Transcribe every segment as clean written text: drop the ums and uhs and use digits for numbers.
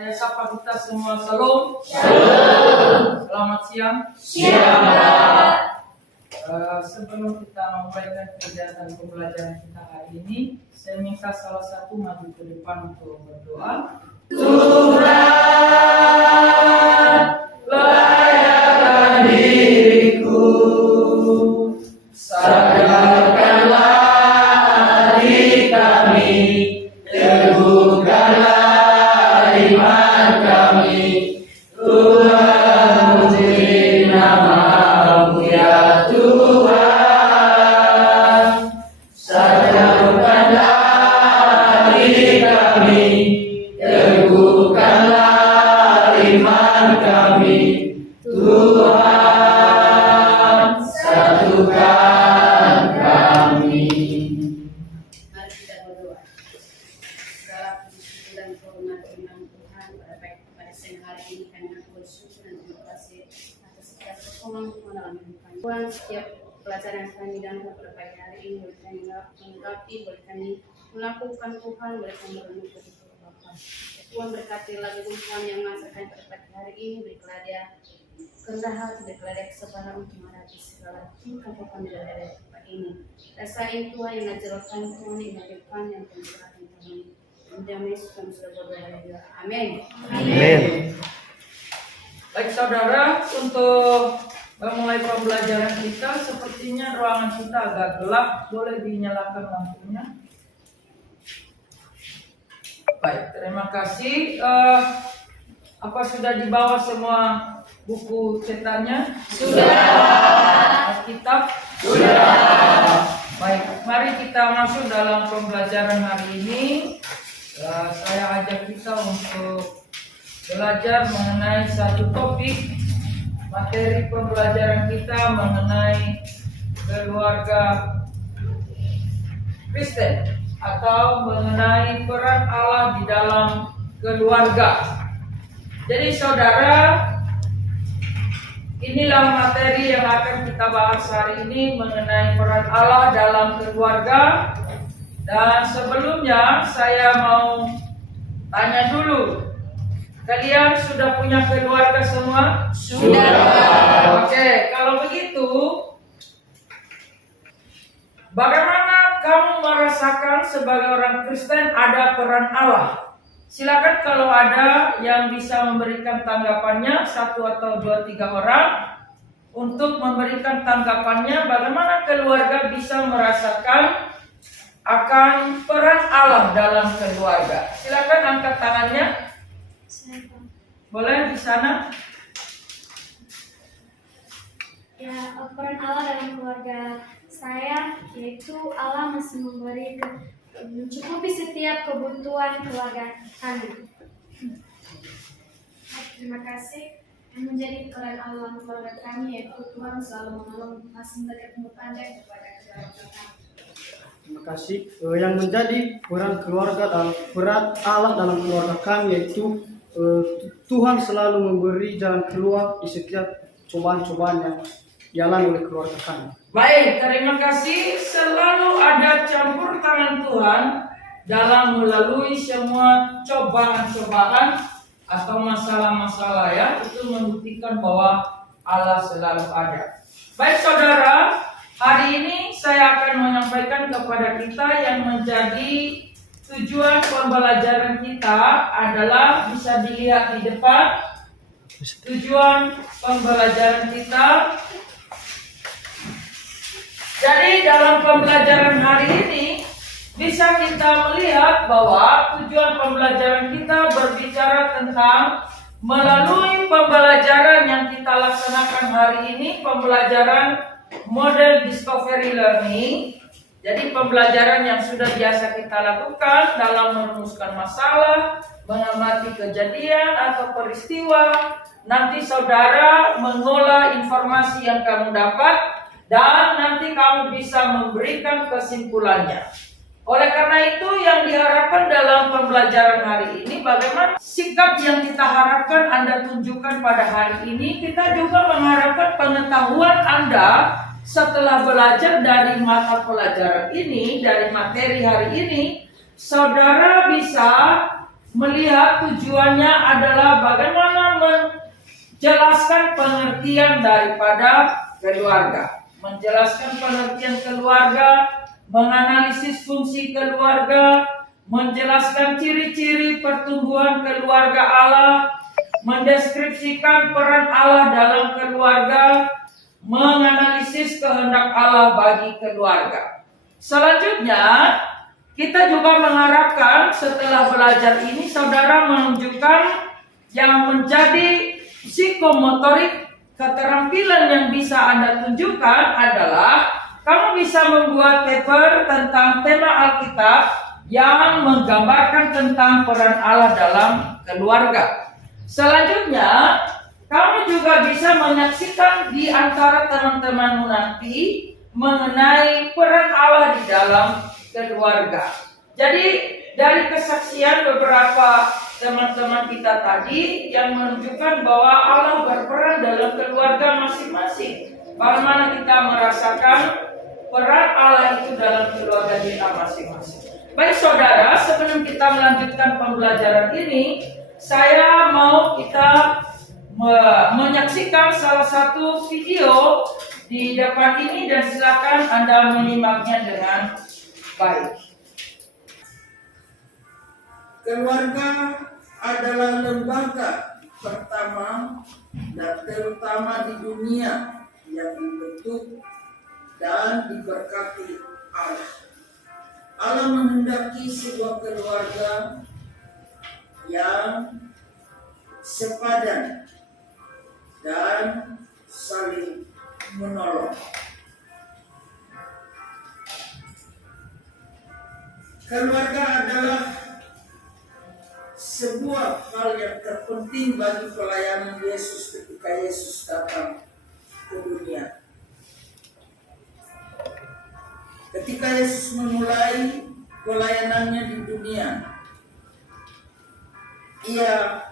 Saya sapa kita semua, salam. Selamat siang. Sebelum kita memulai kegiatan pembelajaran kita hari ini, saya minta salah satu maju ke depan untuk berdoa. Tuhan, layakkan diriku, sadarkanlah hati kami, teguhkanlah iman kami. Tuhan, puji nama-Mu ya Tuhan, sadarkanlah hati kami, teguhkanlah iman kami. Tuhan, satukan kami. Mari kita berdoa. Segala puji dan hormat bagi Tuhan pada siang hari ini kami bersyukur dan terima kasih atas setiap pertolongan dalam hidup kami. Tuhan, setiap pelajaran kami dan pada pagi hari ini boleh kami menanggapi, boleh kami melakukan Tuhan, boleh kami merenungkan itu Bapa. Tuhan berkati lagu Tuhan yang masakan pada pagi hari ini, berikanlah dia kerendah hati, berikanlah dia kesabaran untuk menghadapi segala tingkah kami dari tempat ini. Rasain Tuhan yang ajarkan Tuhan yang mengajarkan yang mengajarkan Tuhan. Dalam Yesus kami sudah berdoa. Amin. Baik saudara, untuk memulai pembelajaran kita, sepertinya ruangan kita agak gelap. Boleh dinyalakan lampunya? Baik, terima kasih. Apa sudah dibawa semua buku cetakannya? Sudah. Alkitab? Sudah. Baik, mari kita masuk dalam pembelajaran hari ini. Saya ajak kita untuk belajar mengenai satu topik. Materi pembelajaran kita mengenai keluarga Kristen atau mengenai peran Allah di dalam keluarga. Jadi saudara, inilah materi yang akan kita bahas hari ini mengenai peran Allah dalam keluarga. Dan sebelumnya saya mau tanya dulu, kalian sudah punya keluarga semua? Sudah. Oke, kalau begitu, bagaimana kamu merasakan sebagai orang Kristen ada peran Allah? Silakan kalau ada yang bisa memberikan tanggapannya, 1 atau 2, 3 orang untuk memberikan tanggapannya bagaimana keluarga bisa merasakan akan peran Allah dalam keluarga. Silakan angkat tangannya. Boleh di sana? Ya, peran Allah dalam keluarga saya yaitu Allah masih mencukupi setiap kebutuhan keluarga kami. Terima kasih. Yang menjadi peran Allah dalam keluarga kami yaitu Tuhan selalu menolong masing dekat pandai kepada keluarga kami. Terima kasih. Yang menjadi peran Allah dalam keluarga kami yaitu Tuhan selalu memberi jalan keluar di setiap cobaan-cobaan yang dialami oleh keluarga kami. Baik, terima kasih. Selalu ada campur tangan Tuhan dalam melalui semua cobaan-cobaan atau masalah-masalah ya. Itu membuktikan bahwa Allah selalu ada. Baik saudara, hari ini saya akan menyampaikan kepada kita yang menjadi tujuan pembelajaran kita adalah bisa dilihat di depan. Tujuan pembelajaran kita. Jadi dalam pembelajaran hari ini bisa kita melihat bahwa tujuan pembelajaran kita berbicara tentang melalui pembelajaran yang kita laksanakan hari ini, pembelajaran model discovery learning. Jadi pembelajaran yang sudah biasa kita lakukan dalam merumuskan masalah, mengamati kejadian atau peristiwa. Nanti saudara mengolah informasi yang kamu dapat dan nanti kamu bisa memberikan kesimpulannya. Oleh karena itu yang diharapkan dalam pembelajaran hari ini, bagaimana sikap yang kita harapkan Anda tunjukkan pada hari ini. Kita juga mengharapkan pengetahuan Anda setelah belajar dari mata pelajaran ini, dari materi hari ini, saudara bisa melihat tujuannya adalah bagaimana menjelaskan pengertian daripada keluarga. Menjelaskan pengertian keluarga, menganalisis fungsi keluarga, menjelaskan ciri-ciri pertumbuhan keluarga Allah, mendeskripsikan peran Allah dalam keluarga, menganalisis kehendak Allah bagi keluarga. Selanjutnya, kita juga mengharapkan setelah belajar ini saudara menunjukkan yang menjadi psikomotorik, keterampilan yang bisa Anda tunjukkan adalah kamu bisa membuat paper tentang tema Alkitab yang menggambarkan tentang peran Allah dalam keluarga. Selanjutnya, kamu juga bisa menyaksikan di antara teman-temanmu nanti mengenai peran Allah di dalam keluarga. Jadi, dari kesaksian beberapa teman-teman kita tadi yang menunjukkan bahwa Allah berperan dalam keluarga masing-masing. Bagaimana kita merasakan peran Allah itu dalam keluarga kita masing-masing. Baik saudara, sebelum kita melanjutkan pembelajaran ini, saya mau kita menyaksikan salah satu video di depan ini dan silakan Anda menyimaknya dengan baik. Keluarga adalah lembaga pertama dan terutama di dunia yang dibentuk dan diberkati Allah. Allah menghendaki sebuah keluarga yang sepadan dan saling menolong. Keluarga adalah sebuah hal yang terpenting bagi pelayanan Yesus ketika Yesus datang ke dunia. Ketika Yesus memulai pelayanannya di dunia, Ia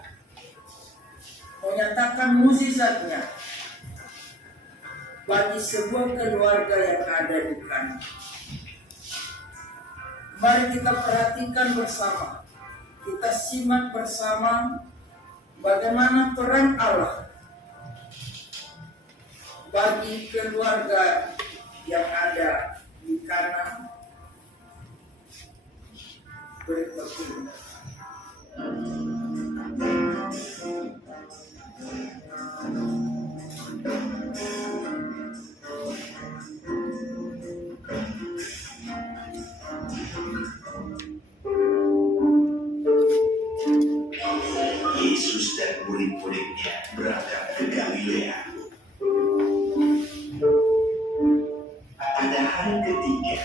menyatakan mukjizatnya bagi sebuah keluarga yang ada di Kana. Mari kita perhatikan bersama, kita simak bersama bagaimana peran Allah bagi keluarga yang ada di Kana berikut ini. Yesus dan murid-muridnya berangkat ke Galilea. Pada hari ketiga,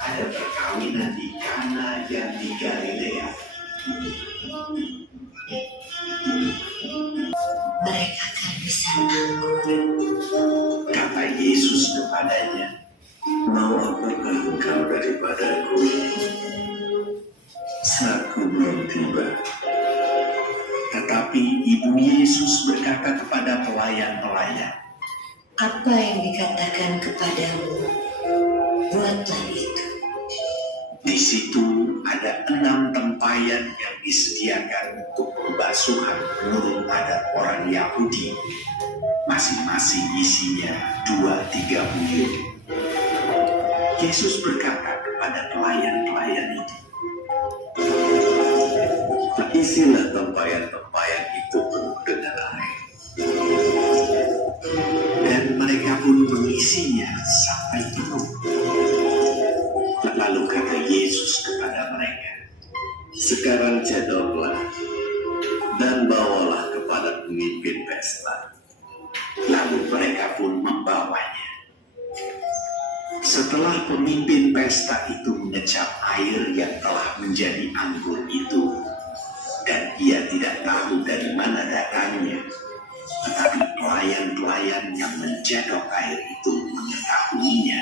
ada perkawinan di Kana yang di Galilea. Mereka kehabisan anggur. Kata Yesus kepadanya, "Mau apakah engkau daripadaku? Saatku belum tiba." Tetapi ibu Yesus berkata kepada pelayan-pelayan, Apa yang dikatakan kepadamu, buatlah itu. di situ ada 6 tempayan yang disediakan untuk pembasuhan menurut adat orang Yahudi. Masing-masing isinya 2-3 buyut. Yesus berkata kepada pelayan-pelayan itu, "Isilah tempayan-tempayan itu penuh dengan air." Dan mereka pun mengisinya sampai penuh. Lalu kata Yesus kepada mereka, "Sekarang cedoklah dan bawalah kepada pemimpin pesta." Lalu mereka pun membawanya. Setelah pemimpin pesta itu mengecap air yang telah menjadi anggur itu, dan ia tidak tahu dari mana datangnya, tetapi pelayan-pelayan yang mencedok air itu mengetahuinya.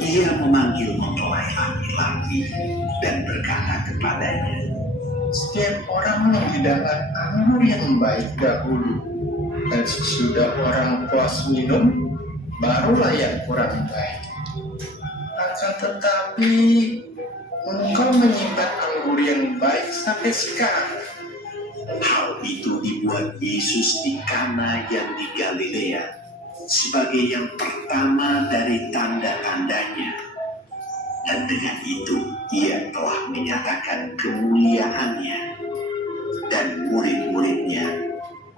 Ia memanggil mempelai laki-laki dan berkata kepadanya, "Setiap orang menghidangkan anggur yang baik dahulu, dan sesudah orang puas minum, barulah yang kurang baik. Akan tetapi, engkau menyimpan anggur pendahulu yang baik sampai sekarang. Hal itu dibuat Yesus di Kana yang di Galilea sebagai yang pertama dari tanda-tandanya. Dan dengan itu ia telah menyatakan kemuliaannya dan murid-muridnya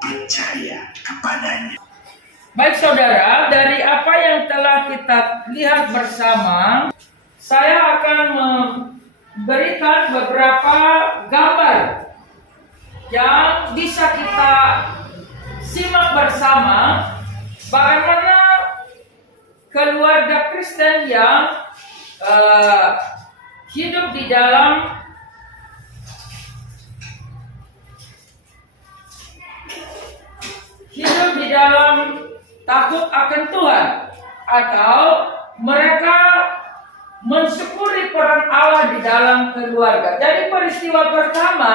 percaya kepadanya. Baik saudara, dari apa yang telah kita lihat bersama, saya akan memberikan beberapa gambar yang bisa kita simak bersama bagaimana keluarga Kristen yang hidup di dalam takut akan Tuhan, atau mereka mensyukuri peran Allah di dalam keluarga. Jadi peristiwa pertama,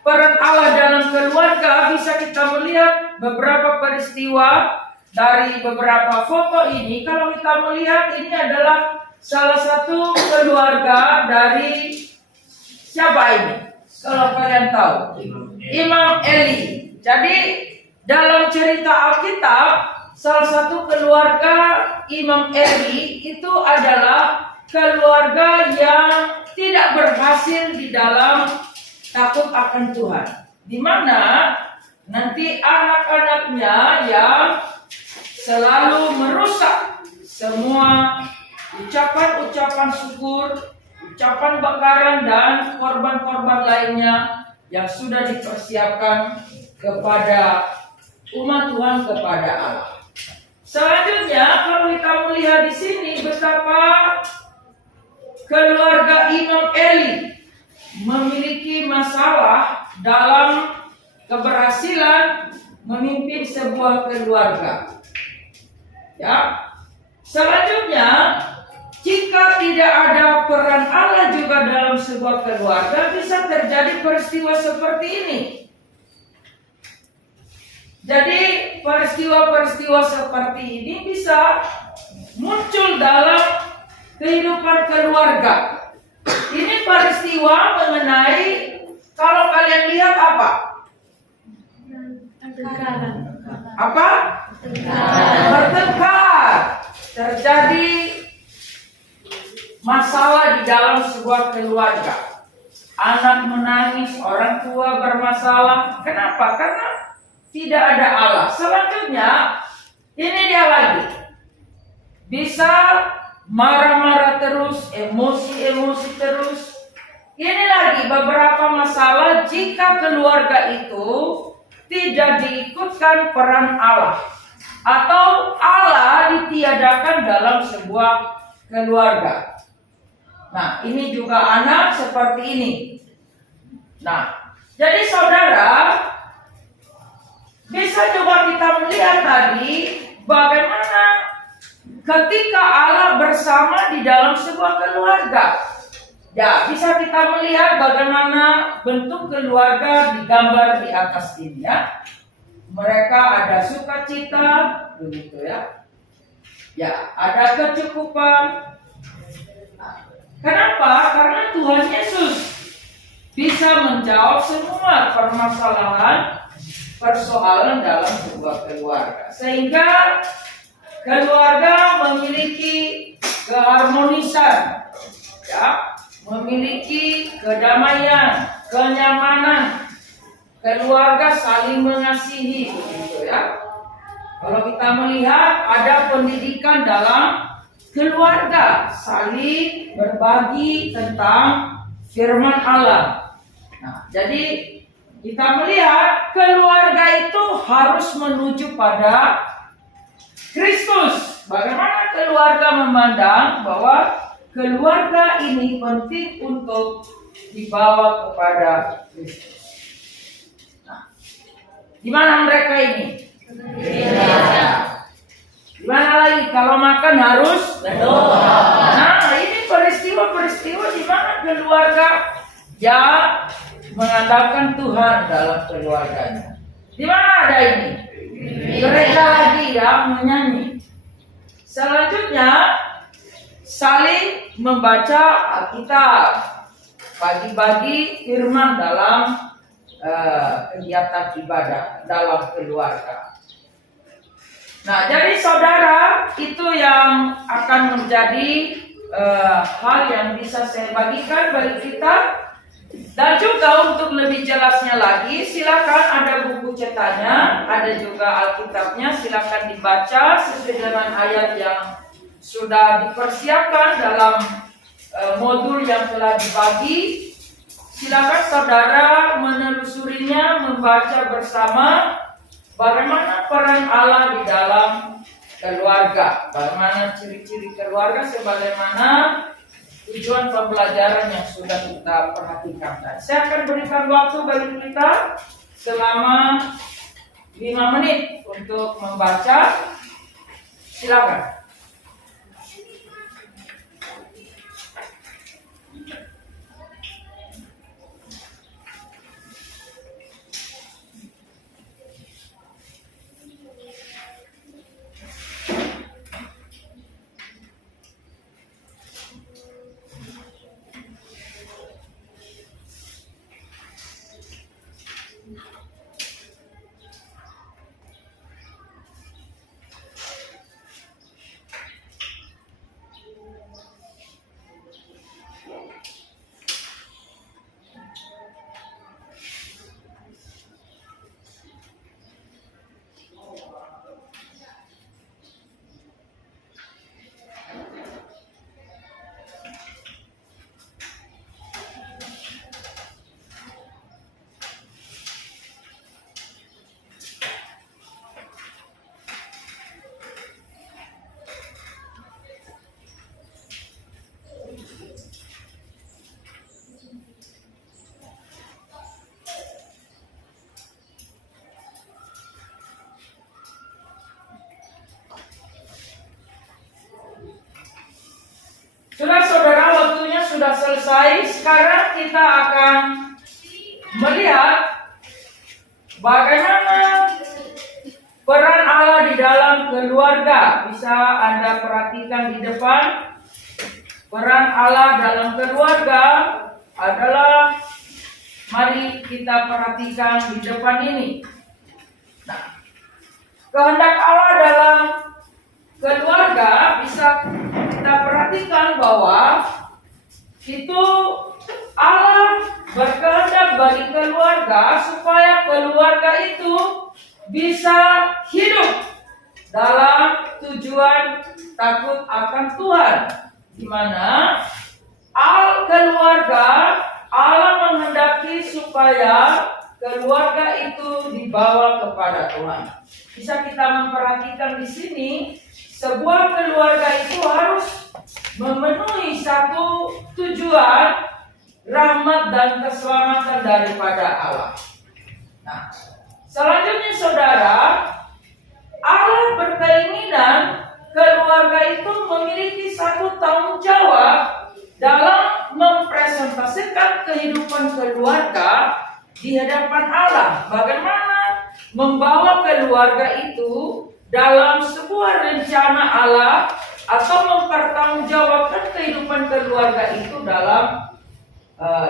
peran Allah dalam keluarga, bisa kita melihat beberapa peristiwa dari beberapa foto ini. Kalau kita melihat, ini adalah salah satu keluarga dari siapa ini? Kalau kalian tahu, Imam Eli. Jadi dalam cerita Alkitab, salah satu keluarga Imam Eli itu adalah keluarga yang tidak berhasil di dalam takut akan Tuhan, di mana nanti anak-anaknya yang selalu merusak semua ucapan-ucapan syukur, ucapan bakaran dan korban-korban lainnya yang sudah dipersiapkan kepada umat Tuhan, kepada Allah. Selanjutnya, kalau kita melihat di sini betapa keluarga Imam Eli memiliki masalah dalam keberhasilan memimpin sebuah keluarga. Ya. Selanjutnya, jika tidak ada peran Allah juga dalam sebuah keluarga, bisa terjadi peristiwa seperti ini. Jadi peristiwa-peristiwa seperti ini bisa muncul dalam kehidupan keluarga. Ini peristiwa mengenai, kalau kalian lihat apa? Apa? Bertengkar. Terjadi masalah di dalam sebuah keluarga. Anak menangis, orang tua bermasalah. Kenapa? Karena tidak ada Allah. Selanjutnya, ini dia lagi. Bisa marah-marah terus, emosi-emosi terus. Ini lagi beberapa masalah jika keluarga itu tidak diikutkan peran Allah, atau Allah ditiadakan dalam sebuah keluarga. Nah, ini juga anak seperti ini. Nah, jadi saudara, bisa coba kita melihat tadi bagaimana ketika Allah bersama di dalam sebuah keluarga. Ya, bisa kita melihat bagaimana bentuk keluarga digambar di atas ini ya. Mereka ada sukacita, begitu ya. Ya, ada kecukupan. Nah, kenapa? Karena Tuhan Yesus bisa menjawab semua permasalahan, persoalan dalam sebuah keluarga. Sehingga keluarga memiliki keharmonisan, ya, memiliki kedamaian, kenyamanan. Keluarga saling mengasihi, begitu ya. Kalau kita melihat ada pendidikan dalam keluarga, saling berbagi tentang firman Allah. Nah, jadi kita melihat keluarga itu harus menuju pada Kristus. Bagaimana keluarga memandang bahwa keluarga ini penting untuk dibawa kepada Kristus. Nah, di mana mereka ini? Di mana lagi? Kalau makan harus berdoa. Nah, ini peristiwa-peristiwa di mana keluarga yang mengandalkan Tuhan dalam keluarganya. Di mana ada ini? Gereja lagi yang menyanyi. Selanjutnya, saling membaca Alkitab. bagi-bagi firman dalam kegiatan ibadah dalam keluarga. Nah, jadi saudara, itu yang akan menjadi hal yang bisa saya bagikan bagi kita. Dan juga untuk lebih jelasnya lagi, silakan ada buku cetaknya, ada juga Alkitabnya, silakan dibaca sesuai dengan ayat yang sudah dipersiapkan dalam modul yang telah dibagi. Silakan saudara menelusurinya, membaca bersama bagaimana peran Allah di dalam keluarga, bagaimana ciri-ciri keluarga, sebagaimana tujuan pembelajaran yang sudah kita perhatikan. Saya akan berikan waktu bagi kita selama 5 menit untuk membaca. Silakan. Sudah saudara, waktunya sudah selesai. Sekarang kita akan melihat bagaimana peran Allah di dalam keluarga. Bisa Anda perhatikan di depan. Peran Allah dalam keluarga adalah, mari kita perhatikan di depan ini. Nah, kehendak Allah dalam keluarga bisa kita perhatikan bahwa itu Allah berkehendak bagi keluarga supaya keluarga itu bisa hidup dalam tujuan takut akan Tuhan, di mana keluarga Allah menghendaki supaya keluarga itu dibawa kepada Tuhan. Bisa kita memperhatikan di sini, sebuah keluarga itu harus memenuhi satu tujuan, rahmat dan keselamatan daripada Allah. Nah, selanjutnya saudara, Allah berkeinginan keluarga itu memiliki satu tanggung jawab dalam mempresentasikan kehidupan keluarga di hadapan Allah. Bagaimana membawa keluarga itu dalam sebuah rencana Allah atau mempertanggungjawabkan kehidupan keluarga itu dalam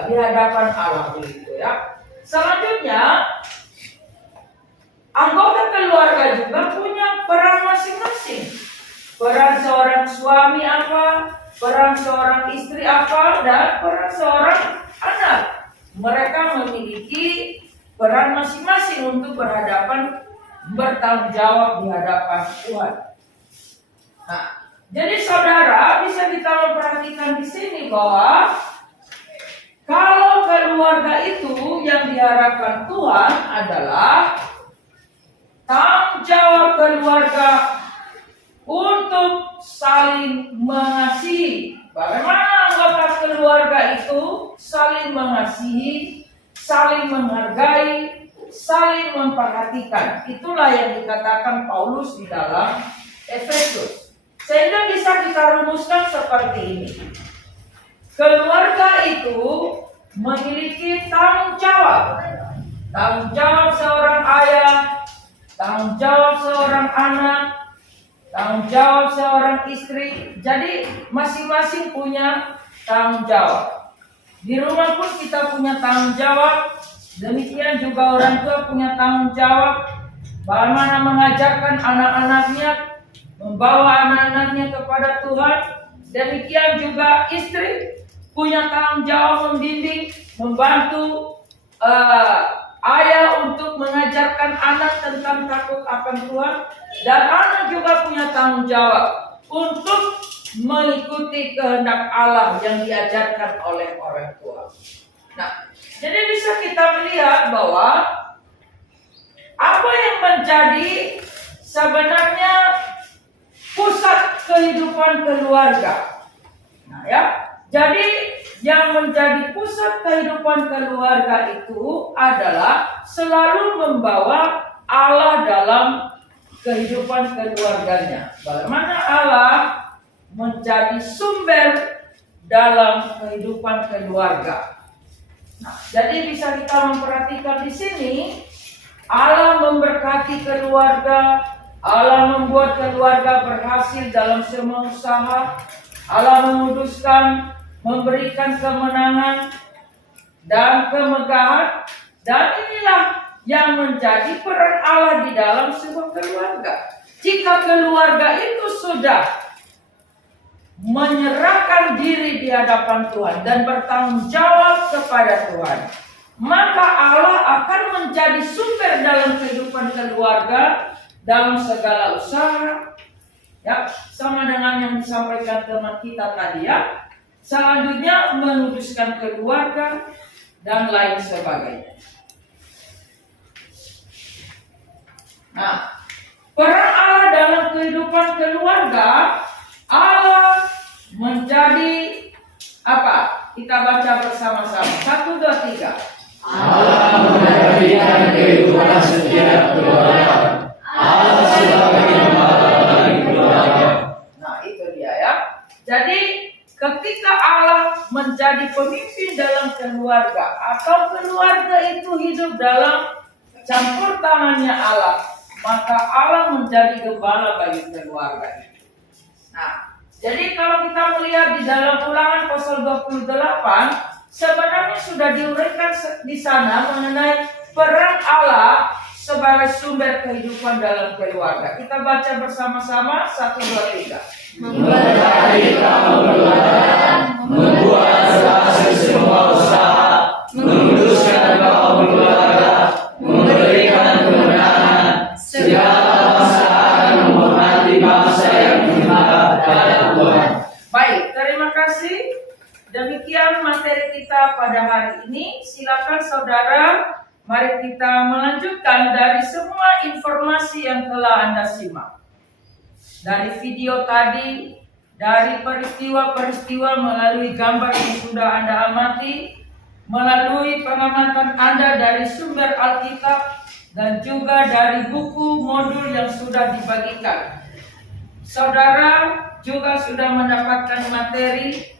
di hadapan Allah, begitu ya. Selanjutnya, anggota keluarga juga punya peran masing-masing. Peran seorang suami apa, peran seorang istri apa, dan peran seorang anak. Mereka memiliki peran masing-masing untuk bertanggung jawab di hadapan Tuhan. Nah, jadi saudara, bisa kita memperhatikan di sini bahwa kalau keluarga itu yang diharapkan Tuhan adalah tanggung jawab keluarga untuk saling mengasihi. Bagaimana anggota keluarga itu saling mengasihi, saling menghargai, saling memperhatikan. Itulah yang dikatakan Paulus di dalam Efesus. Sehingga bisa kita rumuskan seperti ini. Keluarga itu memiliki tanggung jawab. Tanggung jawab seorang ayah, tanggung jawab seorang anak, tanggung jawab seorang istri. Jadi masing-masing punya tanggung jawab. Di rumah pun kita punya tanggung jawab. Demikian juga orang tua punya tanggung jawab bagaimana mengajarkan anak-anaknya, membawa anak-anaknya kepada Tuhan. Demikian juga istri punya tanggung jawab membimbing, membantu ayah untuk mengajarkan anak tentang takut akan Tuhan. Dan anak juga punya tanggung jawab untuk mengikuti kehendak Allah yang diajarkan oleh orang tua. Nah, jadi bisa kita melihat bahwa apa yang menjadi sebenarnya pusat kehidupan keluarga. Nah ya, jadi yang menjadi pusat kehidupan keluarga itu adalah selalu membawa Allah dalam kehidupan keluarganya. Bagaimana Allah menjadi sumber dalam kehidupan keluarga. Nah, jadi bisa kita memperhatikan di sini, Allah memberkati keluarga, Allah membuat keluarga berhasil dalam semua usaha, Allah menguduskan, memberikan kemenangan dan kemegahan, dan inilah yang menjadi peran Allah di dalam sebuah keluarga. Jika keluarga itu sudah menyerahkan diri di hadapan Tuhan dan bertanggung jawab kepada Tuhan, maka Allah akan menjadi sumber dalam kehidupan keluarga, dalam segala usaha. Ya, sama dengan yang disampaikan teman kita tadi ya. Selanjutnya menguduskan keluarga dan lain sebagainya. Nah, peran Allah dalam kehidupan keluarga, Allah menjadi apa? Kita baca bersama-sama. 1, 2, 3. Allah menjadikan kehidupan setiap keluarga. Allah sebagai gembala bagi keluarga. Nah, itu dia ya. Jadi ketika Allah menjadi pemimpin dalam keluarga atau keluarga itu hidup dalam campur tangannya Allah, maka Allah menjadi gembala bagi keluarga itu. Nah, jadi kalau kita melihat di dalam Ulangan pasal 28, sebenarnya sudah diuraikan di sana mengenai peran Allah sebagai sumber kehidupan dalam keluarga. Kita baca bersama-sama 1, 2, 3. Memberkati kamu keluarga, membuat berhasil semua usaha, menguduskan kaum keluarga, memberikan kemenangan, segala bangsa akan menghormati bangsa yang menghadap pada Tuhan. Baik, terima kasih. Demikian materi kita pada hari ini. Silakan saudara, mari kita melanjutkan dari semua informasi yang telah Anda simak. Dari video tadi, dari peristiwa-peristiwa melalui gambar yang sudah Anda amati, melalui pengamatan Anda dari sumber Alkitab, dan juga dari buku modul yang sudah dibagikan. Saudara juga sudah mendapatkan materi.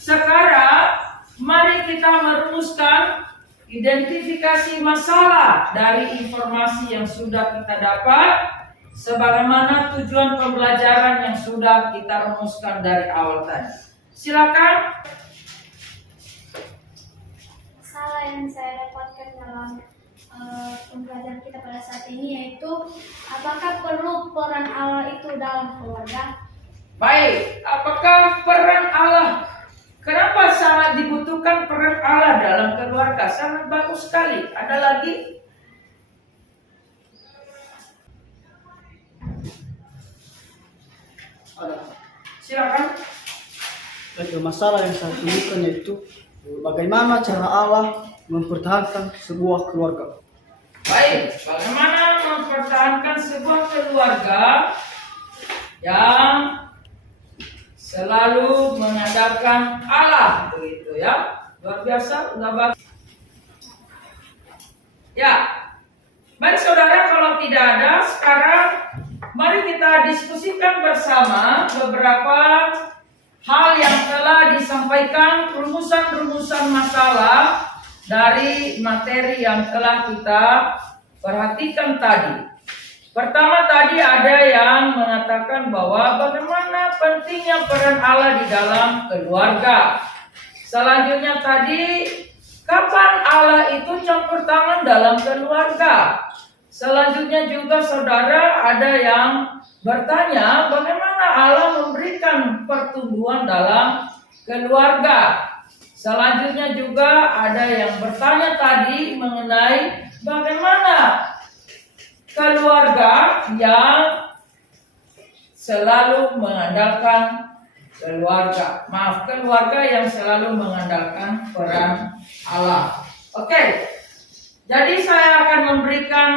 Sekarang mari kita merumuskan identifikasi masalah dari informasi yang sudah kita dapat, sebagaimana tujuan pembelajaran yang sudah kita rumuskan dari awal tadi. Silakan. Masalah yang saya dapatkan dalam pembelajaran kita pada saat ini yaitu apakah perlu peran Allah itu dalam keluarga? Baik, apakah peran Allah? Kenapa sangat dibutuhkan peran Allah dalam keluarga? Sangat bagus sekali. Ada lagi? Ada. Silakan. Masalah yang saya temukan yaitu bagaimana cara Allah mempertahankan sebuah keluarga. Baik, bagaimana mempertahankan sebuah keluarga yang selalu mengandalkan Allah, begitu ya. Luar biasa, udah bagus. Ya, baik saudara, kalau tidak ada, sekarang mari kita diskusikan bersama beberapa hal yang telah disampaikan, rumusan-rumusan masalah dari materi yang telah kita perhatikan tadi. Pertama tadi ada yang mengatakan bahwa bagaimana pentingnya peran Allah di dalam keluarga. Selanjutnya tadi, kapan Allah itu campur tangan dalam keluarga? Selanjutnya juga saudara ada yang bertanya bagaimana Allah memberikan pertumbuhan dalam keluarga. Selanjutnya juga ada yang bertanya tadi mengenai bagaimana keluarga yang selalu mengandalkan keluarga yang selalu mengandalkan peran Allah. Oke, jadi saya akan memberikan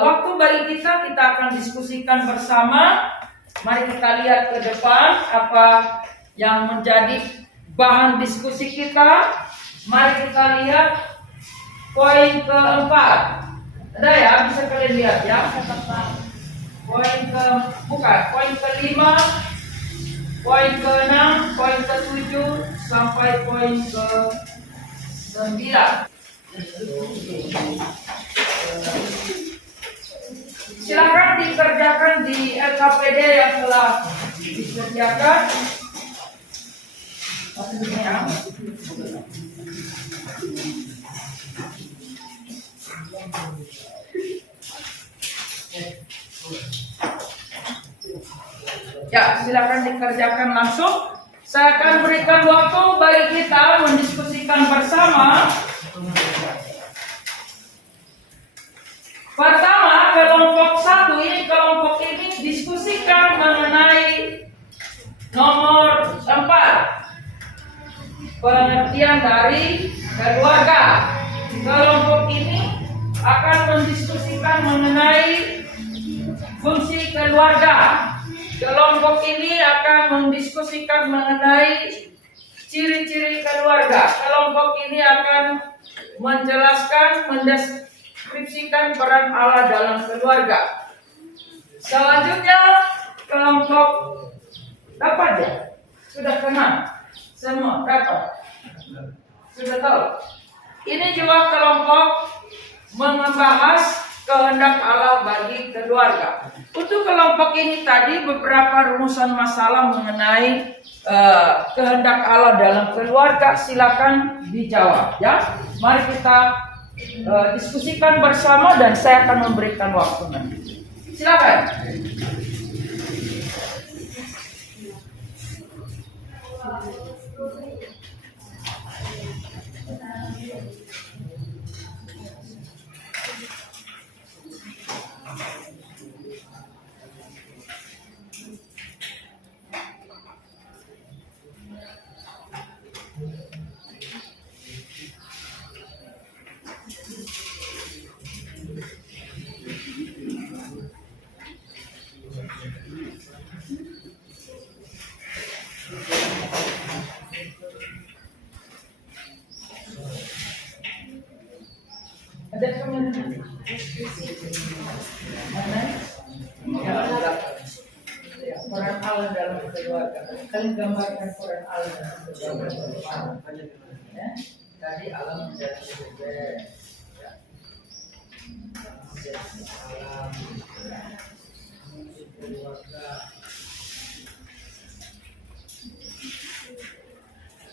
waktu bagi kita akan diskusikan bersama. Mari kita lihat ke depan apa yang menjadi bahan diskusi kita. Mari kita lihat poin keempat. Ada ya, bisa kalian lihat ya. Poin kelima, poin ke-6, poin ke-7 sampai poin ke-9. Silakan dikerjakan di LKPD yang telah disediakan. Ya, silakan dikerjakan langsung. Saya akan berikan waktu bagi kita mendiskusikan bersama. Pertama, kelompok ini diskusikan mengenai nomor 4. Pengertian dari keluarga. Kelompok ini akan mendiskusikan mengenai fungsi keluarga. Kelompok ini akan mendiskusikan mengenai ciri-ciri keluarga. Kelompok ini akan menjelaskan, mendeskripsikan peran Allah dalam keluarga. Selanjutnya, kelompok dapat ya? Sudah kenal? Semua dapat? Sudah tahu? Ini juga kelompok membahas kehendak Allah bagi keluarga. Untuk kelompok ini tadi beberapa rumusan masalah mengenai kehendak Allah dalam keluarga, silakan dijawab ya. Mari kita diskusikan bersama dan saya akan memberikan waktu nanti. Silakan. Ada mana? Ya, peran Allah dalam keluarga. Kalian gambarkan peran Allah dalam keluarga. Ya, tadi Allah menjadi bebek. Ya. Menjadi alam. Keluarga.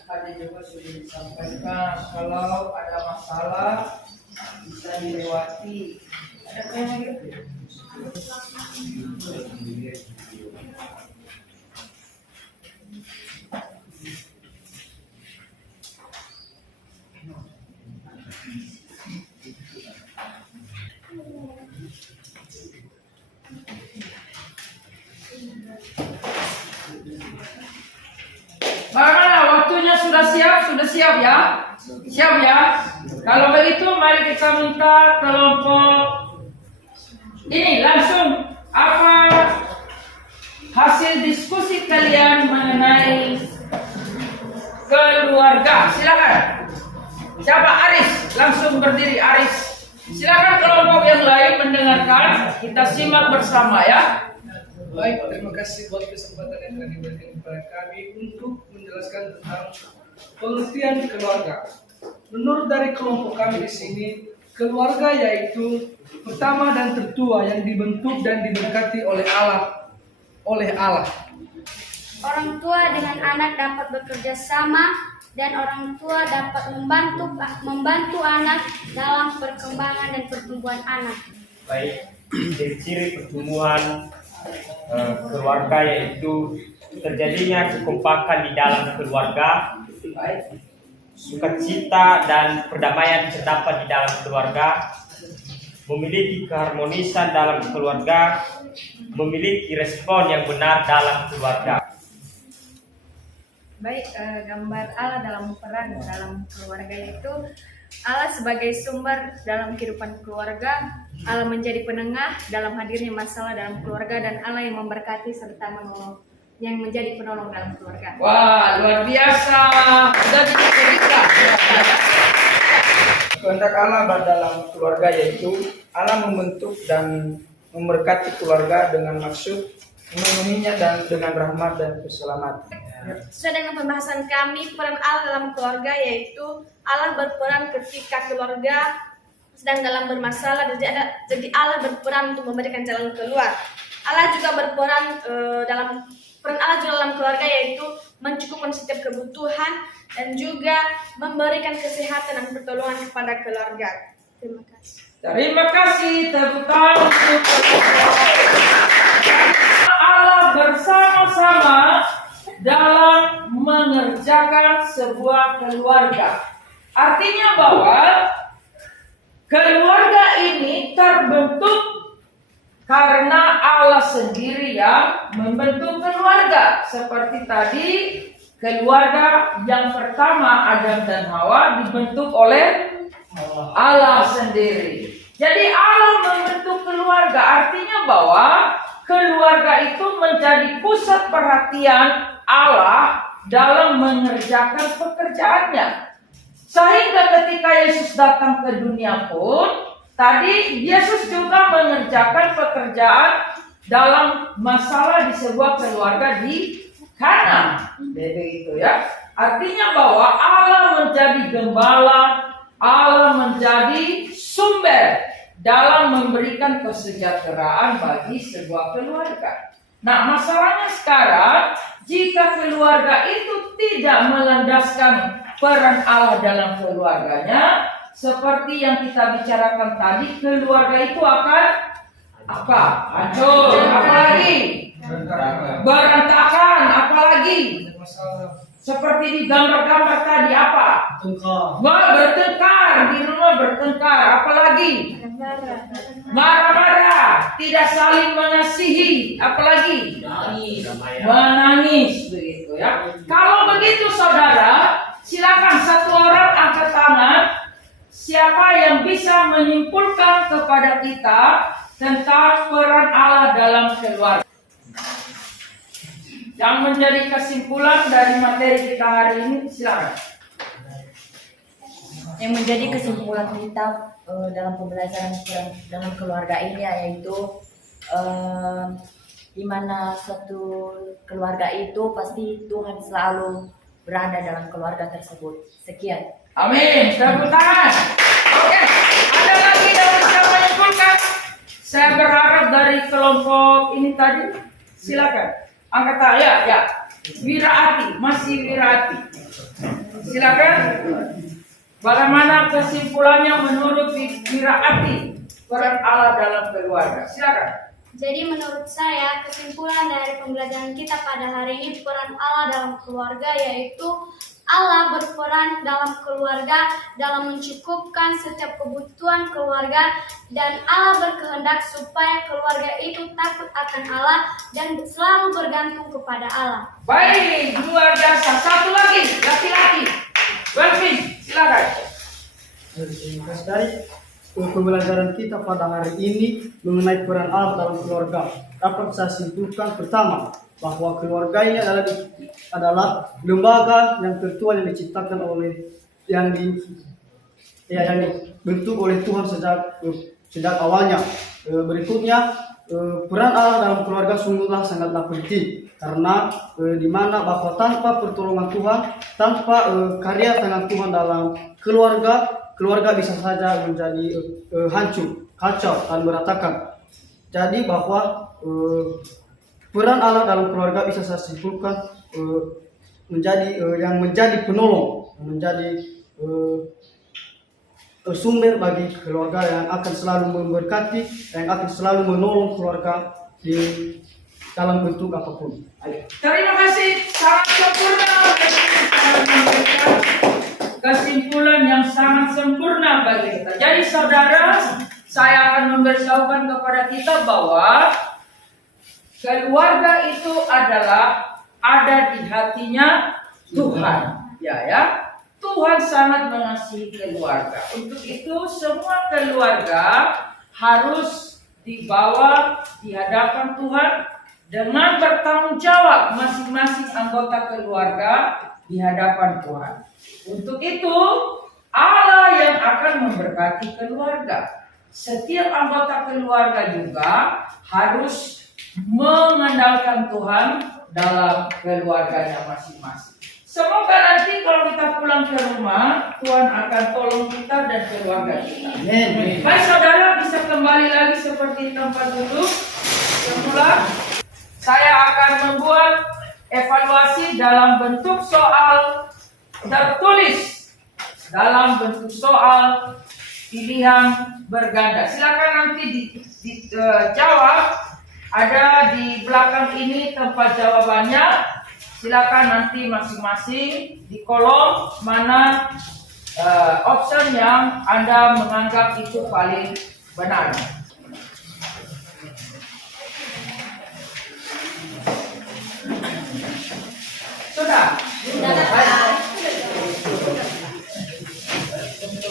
Tadi juga sudah disampaikan kalau ada masalah bisa dilewati. Ada yang gitu? Bagaimana waktunya sudah siap? Sudah siap ya? Siap ya? Kalau begitu mari kita minta kelompok ini langsung apa hasil diskusi kalian mengenai keluarga. Silakan. Siapa? Aris, langsung berdiri Aris. Silakan kelompok yang lain mendengarkan. Kita simak bersama ya. Baik, terima kasih buat kesempatan yang telah diberikan kepada kami untuk menjelaskan tentang pengertian keluarga. Menurut dari kelompok kami di sini, keluarga yaitu pertama dan tertua yang dibentuk dan diberkati oleh Allah. Orang tua dengan anak dapat bekerja sama dan orang tua dapat membantu anak dalam perkembangan dan pertumbuhan anak. Baik, ciri-ciri pertumbuhan keluarga yaitu terjadinya kekompakan di dalam keluarga, sukacita dan perdamaian terdapat di dalam keluarga, memiliki keharmonisan dalam keluarga, memiliki respon yang benar dalam keluarga. Baik, gambar Allah dalam peran dalam keluarga yaitu Allah sebagai sumber dalam kehidupan keluarga, Allah menjadi penengah dalam hadirnya masalah dalam keluarga, dan Allah yang memberkati serta menolong, yang menjadi penolong dalam keluarga. Wah, luar biasa. Sudah diceritakan. Kehendak Allah dalam keluarga yaitu Allah membentuk dan memberkati keluarga dengan maksud memenuhinya dan dengan rahmat dan keselamatan. Sesuai dengan pembahasan kami, peran Allah dalam keluarga yaitu Allah berperan ketika keluarga sedang dalam bermasalah, jadi Allah berperan untuk memberikan jalan keluar. Allah juga berperan peran Allah juga dalam keluarga yaitu mencukupkan setiap kebutuhan dan juga memberikan kesehatan dan pertolongan kepada keluarga. Terima kasih. Terima kasih, tepuk tangan untuk Allah bersama-sama dalam mengerjakan sebuah keluarga. Artinya bahwa keluarga ini terbentuk karena Allah sendiri yang membentuk keluarga. Seperti tadi, keluarga yang pertama Adam dan Hawa dibentuk oleh Allah sendiri. Jadi Allah membentuk keluarga, artinya bahwa keluarga itu menjadi pusat perhatian Allah dalam mengerjakan pekerjaannya. Sehingga ketika Yesus datang ke dunia pun, tadi Yesus juga mengerjakan pekerjaan dalam masalah di sebuah keluarga di Kana. Begitu ya. Artinya bahwa Allah menjadi gembala, Allah menjadi sumber dalam memberikan kesejahteraan bagi sebuah keluarga. Nah, masalahnya sekarang, jika keluarga itu tidak melandaskan peran Allah dalam keluarganya, seperti yang kita bicarakan tadi, keluarga itu akan apa? Hancur. Apalagi? Berantakan. Apalagi? Seperti di gambar-gambar tadi apa? Bertengkar. Di rumah bertengkar. Apalagi? Marah-marah. Tidak saling mengasihi. Apalagi? Menangis. Begitu ya. Kalau begitu saudara, silakan satu orang angkat tangan. Siapa yang bisa menyimpulkan kepada kita tentang peran Allah dalam keluarga? Yang menjadi kesimpulan dari materi kita hari ini, silakan. Yang menjadi kesimpulan kita dalam pembelajaran dalam keluarga ini yaitu di mana suatu keluarga itu pasti Tuhan selalu berada dalam keluarga tersebut. Sekian. Amin. Tepuk tangan. Oke. Ada lagi yang bisa menyimpulkan? Saya berharap dari kelompok ini tadi, silakan. Angkat tangan, ya. Wiraati, masih Wiraati. Silakan. Bagaimana kesimpulannya menurut Wiraati peran Allah dalam keluarga? Silakan. Jadi menurut saya kesimpulan dari pembelajaran kita pada hari ini, peran Allah dalam keluarga yaitu Allah berperan dalam keluarga dalam mencukupkan setiap kebutuhan keluarga, dan Allah berkehendak supaya keluarga itu takut akan Allah dan selalu bergantung kepada Allah. Baik, luar biasa. Satu lagi, laki-laki. Welvin, silakan. Dari pembelajaran kita pada hari ini mengenai peran Allah dalam keluarga, dapat saya simpulkan pertama bahwa keluarga ini adalah lembaga yang tertua yang diciptakan oleh yang dibentuk oleh Tuhan sejak awalnya. Berikutnya, peran Allah dalam keluarga sungguhlah sangatlah penting, karena di mana bahwa tanpa pertolongan Tuhan, tanpa karya tangan Tuhan dalam keluarga bisa saja menjadi hancur, kacau dan berantakan. Jadi bahwa peran Allah dalam keluarga bisa saya simpulkan yang menjadi penolong menjadi sumber bagi keluarga, yang akan selalu memberkati, yang akan selalu menolong keluarga di dalam bentuk apapun. Terima kasih, sangat sempurna. Memberikan kesimpulan yang sangat sempurna bagi kita. Jadi saudara, saya akan memberitahukan kepada kita bahwa keluarga itu adalah ada di hatinya Tuhan. Ya. Tuhan sangat mengasihi keluarga. Untuk itu semua keluarga harus dibawa di hadapan Tuhan dengan bertanggung jawab masing-masing anggota keluarga di hadapan Tuhan. Untuk itu Allah yang akan memberkati keluarga. Setiap anggota keluarga juga harus mengandalkan Tuhan dalam keluarganya masing-masing. Semoga nanti kalau kita pulang ke rumah, Tuhan akan tolong kita dan keluarga kita. Amin. Baik saudara, bisa kembali lagi seperti tempat duduk semula. Saya akan membuat evaluasi dalam bentuk soal tertulis, dalam bentuk soal pilihan berganda. Silakan nanti dijawab. Ada di belakang ini tempat jawabannya. Silakan nanti masing-masing di kolom mana option yang Anda menganggap itu paling benar. Sudah?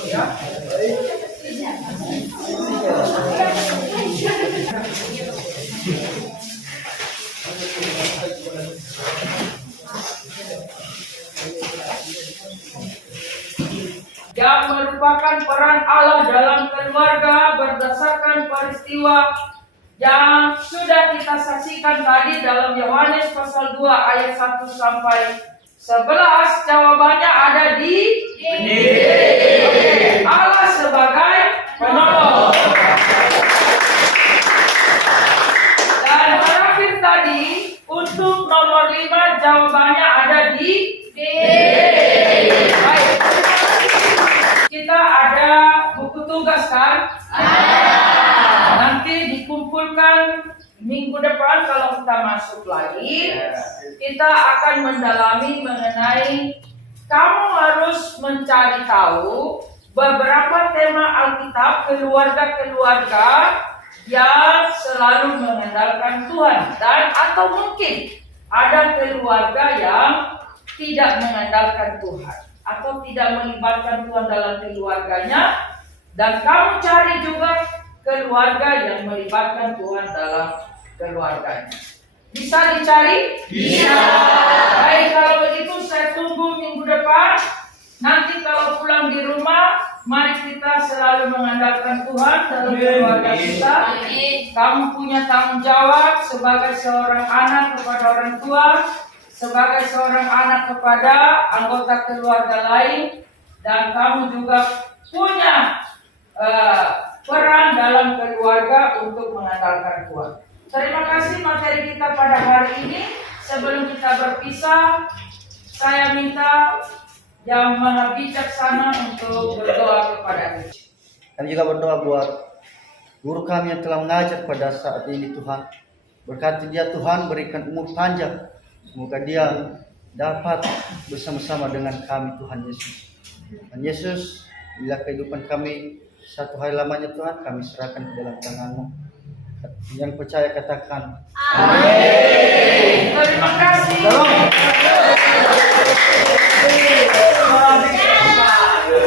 Ya. Yang merupakan peran Allah dalam keluarga berdasarkan peristiwa yang sudah kita saksikan tadi dalam Yohanes pasal 2 ayat 1 sampai 11. Jawabannya ada di D. Allah sebagai penolong. Dan terakhir tadi untuk nomor 5 jawabannya ada di D. Baik. Kita ada buku tugas kan? Nanti dikumpulkan minggu depan kalau kita masuk lagi. Kita akan mendalami mengenai kamu harus mencari tahu beberapa tema Alkitab keluarga-keluarga yang selalu mengandalkan Tuhan, dan atau mungkin ada keluarga yang tidak mengandalkan Tuhan atau tidak melibatkan Tuhan dalam keluarganya, dan kamu cari juga keluarga yang melibatkan Tuhan dalam keluarganya. Bisa dicari? Bisa. Baik, kalau begitu saya tunggu minggu depan. Nanti kalau pulang di rumah, mari kita selalu mengandalkan Tuhan dalam keluarga kita. Kamu punya tanggung jawab sebagai seorang anak kepada orang tua, sebagai seorang anak kepada anggota keluarga lain, dan kamu juga punya peran dalam keluarga untuk mengandalkan Tuhan. Terima kasih materi kita pada hari ini. Sebelum kita berpisah, saya minta yang Maha Bijaksana untuk berdoa kepada kita. Kami juga berdoa buat guru kami yang telah mengajar pada saat ini, Tuhan. Berkati dia, Tuhan, berikan umur panjang. Semoga dia dapat bersama-sama dengan kami, Tuhan Yesus. Tuhan Yesus, bila kehidupan kami satu hari lamanya, Tuhan, kami serahkan ke dalam tangan-Mu. Yang percaya katakan amin. Terima kasih.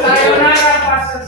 Sayonara, Pastor.